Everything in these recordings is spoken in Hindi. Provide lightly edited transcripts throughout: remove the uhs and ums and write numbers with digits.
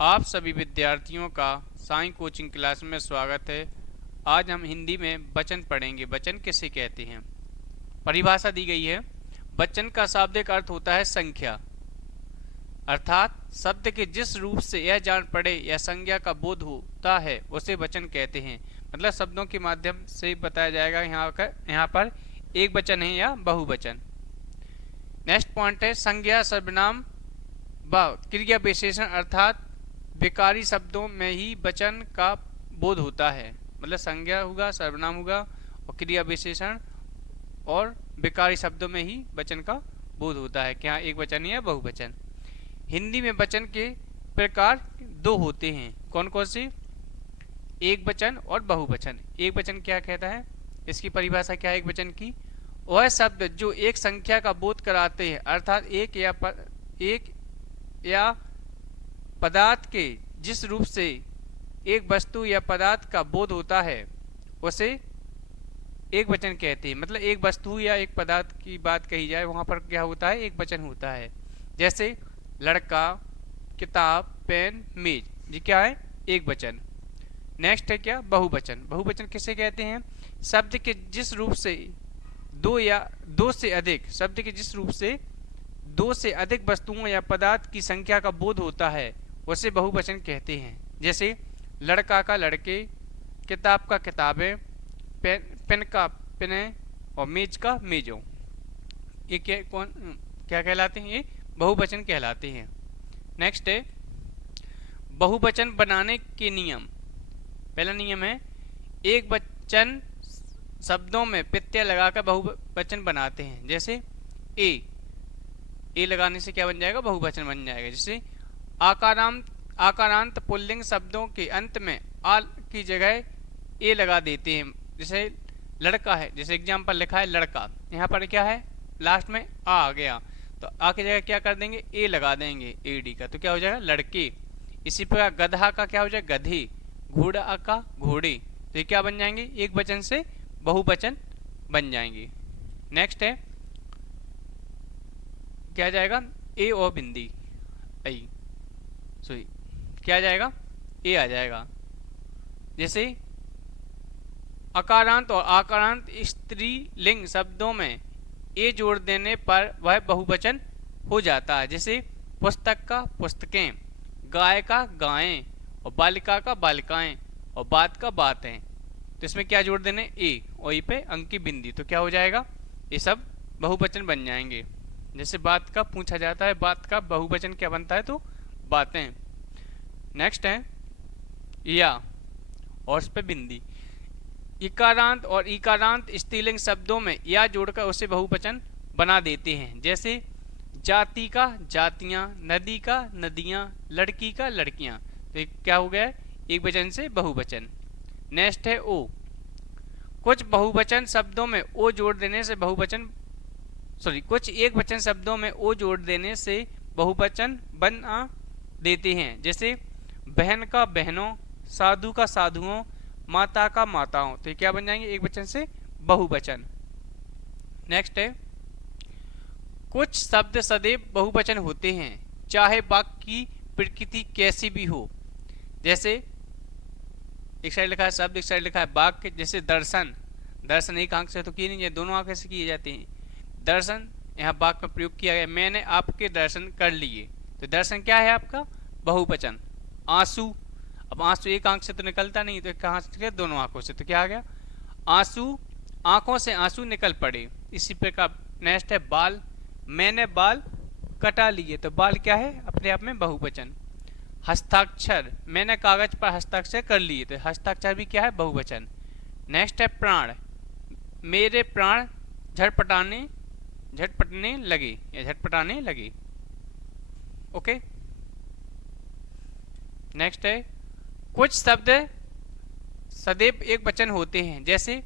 आप सभी विद्यार्थियों का साईं कोचिंग क्लास में स्वागत है। आज हम हिंदी में वचन पढ़ेंगे। वचन किसे कहते हैं? परिभाषा दी गई है। वचन का शाब्दिक अर्थ होता है संख्या, अर्थात शब्द के जिस रूप से यह जान पड़े या संज्ञा का बोध होता है उसे वचन कहते हैं। मतलब शब्दों के माध्यम से बताया जाएगा यहाँ पर एक वचन है या बहुवचन। नेक्स्ट पॉइंट है संज्ञा, सर्वनाम व क्रिया विशेषण, अर्थात विकारी शब्दों में ही वचन का बोध होता है। मतलब संज्ञा होगा, सर्वनाम होगा और क्रिया विशेषण और विकारी शब्दों में ही वचन का बोध होता है। क्या एक वचन या बहुवचन? हिंदी में वचन के प्रकार दो होते हैं। कौन कौन से? एक वचन और बहुवचन। एक वचन क्या कहता है? इसकी परिभाषा क्या है एक वचन की? वह शब्द जो एक संख्या का बोध कराते हैं, अर्थात एक या पदार्थ के जिस रूप से एक वस्तु या पदार्थ का बोध होता है उसे एक वचन कहते हैं। मतलब एक वस्तु या एक पदार्थ की बात कही जाए वहां पर क्या होता है? एक वचन होता है। जैसे लड़का, किताब, पेन, मेज, ये क्या है? एक वचन। नेक्स्ट है क्या? बहुवचन। बहुवचन किसे कहते हैं? शब्द के जिस रूप से दो से अधिक शब्द के जिस रूप से दो से अधिक वस्तुओं या पदार्थ की संख्या का बोध होता है उसे बहुवचन कहते हैं। जैसे लड़का का लड़के, किताब का किताबें, पेन का पेनें और मेज का मेजों। ये क्या कहलाते हैं? ये बहुवचन कहलाते हैं। नेक्स्ट है बहुवचन बनाने के नियम। पहला नियम है एक वचन शब्दों में प्रत्यय लगाकर बहुवचन बनाते हैं। जैसे ए लगाने से क्या बन जाएगा? बहुवचन बन जाएगा। जैसे आकारांत पुल्लिंग शब्दों के अंत में आ की जगह ए लगा देते हैं। जैसे लड़का है, जैसे एग्जाम्पल लिखा है लड़का, यहाँ पर क्या है? लास्ट में आ गया तो आ की जगह क्या कर देंगे? ए लगा देंगे, एडी का, तो क्या हो जाएगा? लड़के। इसी प्रकार गधा का क्या हो जाएगा? गधे। घोड़ा का घोड़े। तो ये क्या बन जाएंगे? एक वचन से बहुवचन बन जाएंगे। नेक्स्ट है क्या जाएगा? ए और बिंदी आई सॉरी क्या जाएगा? ए आ जाएगा। जैसे अकारांत और आकारांत स्त्रीलिंग शब्दों में ए जोड़ देने पर वह बहुवचन हो जाता है। जैसे पुस्तक का पुस्तकें, गाय का गायें और बालिका का बालिकाएं और बात का बातें। तो इसमें क्या जोड़ देने? ए और ई पे अंक की बिंदी, तो क्या हो जाएगा? ये सब बहुवचन बन जाएंगे। जैसे बात का पूछा जाता है, बात का बहुवचन क्या बनता है? तो बातें। नेक्स्ट है या और उस पे बिंदी। इकारांत और इकारांत स्त्रीलिंग शब्दों में या जोड़कर उसे बहुवचन बना देते हैं। जैसे जाति का जातियां, नदी का नदियां, लड़की का लड़कियां। तो क्या हो गया? एक वचन से बहुवचन। नेक्स्ट है ओ। कुछ बहुवचन शब्दों में ओ जोड़ देने से कुछ एक वचन शब्दों में ओ जोड़ देने से बहुवचन बना देते हैं। जैसे बहन का बहनों, साधु का साधुओं, माता का माताओं। तो क्या बन जाएंगे? एक वचन से बहुवचन। नेक्स्ट है कुछ शब्द सदैव बहुवचन होते हैं चाहे वाक्य की प्रकृति कैसी भी हो। जैसे एक साइड लिखा है शब्द, एक साइड लिखा है वाक्य। जैसे दर्शन, दर्शन एक आंख से तो किए नहीं है, दोनों आंखें से किए जाते हैं। दर्शन यहाँ वाक्य में प्रयोग किया गया, मैंने आपके दर्शन कर लिए। तो दर्शन क्या है आपका? बहुवचन। आंसू, अब आंसू एक आंख से तो निकलता नहीं, तो कहाँ से? दोनों आंखों से। तो क्या आ गया? आंसू, आंखों से आंसू निकल पड़े। इसी प्रकार नेक्स्ट है बाल, मैंने बाल कटा लिए। तो बाल क्या है? अपने आप में बहुवचन। हस्ताक्षर, मैंने कागज पर हस्ताक्षर कर लिए। तो हस्ताक्षर भी क्या है? बहुवचन। नेक्स्ट है प्राण, मेरे प्राण झटपटने लगे या झटपटाने लगे। ओके। नेक्स्ट है कुछ शब्द सदैव एक वचन होते हैं। जैसे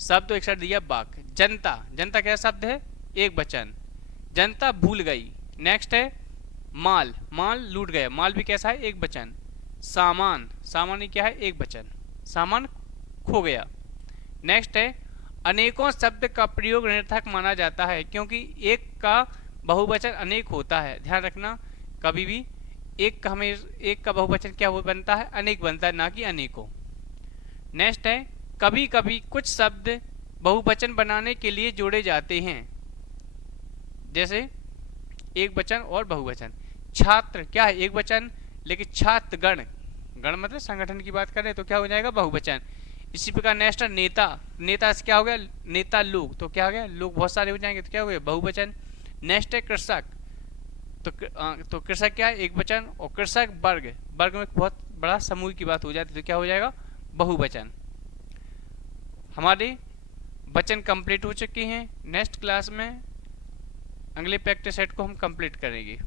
शब्द एक साइड दिया बाक, जनता, जनता क्या शब्द है? एक वचन। जनता भूल गई। नेक्स्ट है माल, माल लूट गया, माल भी कैसा है? एक वचन। सामान, सामान क्या है? एक वचन। सामान खो गया। नेक्स्ट है अनेकों शब्द का प्रयोग निरर्थक माना जाता है क्योंकि एक का बहुवचन अनेक होता है। ध्यान रखना, कभी भी एक का बहुवचन क्या वो बनता है, अनेक बनता है, ना कि अनेकों। नेक्स्ट है, कभी कभी कुछ शब्द बहुवचन बनाने के लिए जोड़े जाते हैं, जैसे एक वचन और बहुवचन। छात्र क्या है, एक वचन, लेकिन छात्रगण, गण मतलब संगठन की बात करें तो क्या हो जाएगा, बहुवचन। इसी प्रकार नेक्स्ट है नेता, नेता से क्या हो गया, नेता लोग, तो क्या हो गया, लोग बहुत सारे हो जाएंगे तो क्या हो गया, बहुवचन। नेक्स्ट है कृषक, तो कृषक क्या है, एक वचन, और कृषक वर्ग, वर्ग में बहुत बड़ा समूह की बात हो जाती है तो क्या हो जाएगा, बहुवचन। हमारे वचन कंप्लीट हो चुके हैं। नेक्स्ट क्लास में अगले प्रैक्टिस सेट को हम कंप्लीट करेंगे।